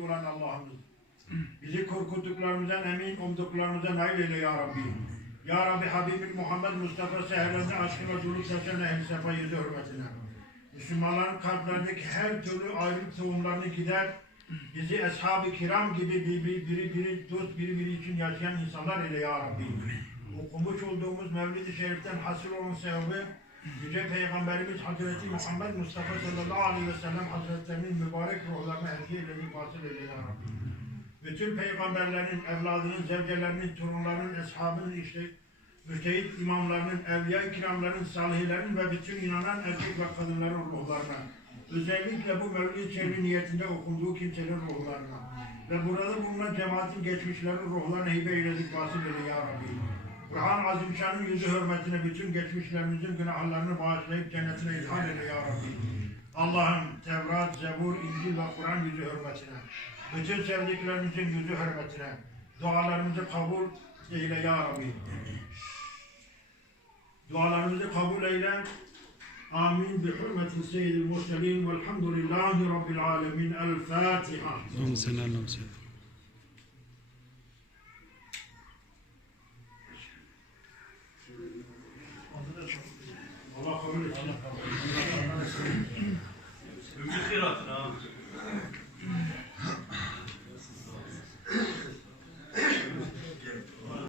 olan Allah'ımız. Bizi korkuttuklarımızdan emin olduklarımızdan nail eyle ya Rabbi. Ya Rabbi Habibin Muhammed Mustafa seherlerinde aşkına dolu saçan ehl-i sefa yüzü hürmetine. Müslümanların kalplerindeki her türlü ayrılık tohumlarını gider. Bizi ashab-ı kiram gibi biri, biri, biri, dost biri biri için yaşayan insanlar eyle ya Rabbi. Okumuş olduğumuz Mevlid-i Şerif'ten hasıl olan sebebi Yüce Peygamberimiz Hazreti Muhammed Mustafa sallallahu aleyhi ve sellem Hazretlerinin mübarek ruhlarına hediye eyledik vasıl eyle ya Rabbi. Bütün peygamberlerin, evladının, zevcelerinin, torunlarının, eshabının, işte müstehit imamlarının, evliya-i kiramların, salihlerin ve bütün inanan erkek ve kadınların ruhlarına. Özellikle bu Mevlid Şerif niyetinde okunduğu kimsenin ruhlarına. Ve burada bulunan cemaatin geçmişlerin ruhlarına hibe eyledik eyle ya Rabbi. Kur'an Azimşan'ın yüzü hürmetine bütün geçmişlerimizin günahlarını bağışlayıp cennetine ilham eyle ya Rabbi. Allah'ım Tevrat, Zebur, İncil ve Kur'an yüzü hürmetine, bütün sevdiklerimizin yüzü hürmetine, dualarımızı kabul eyle ya Rabbi. Dualarımızı kabul eyle. Amin. Bi hürmeti seyyidil murselin velhamdülillahi rabbil alemin. El Fatiha. Allah'ım selam. Allah korusun. Allah korusun.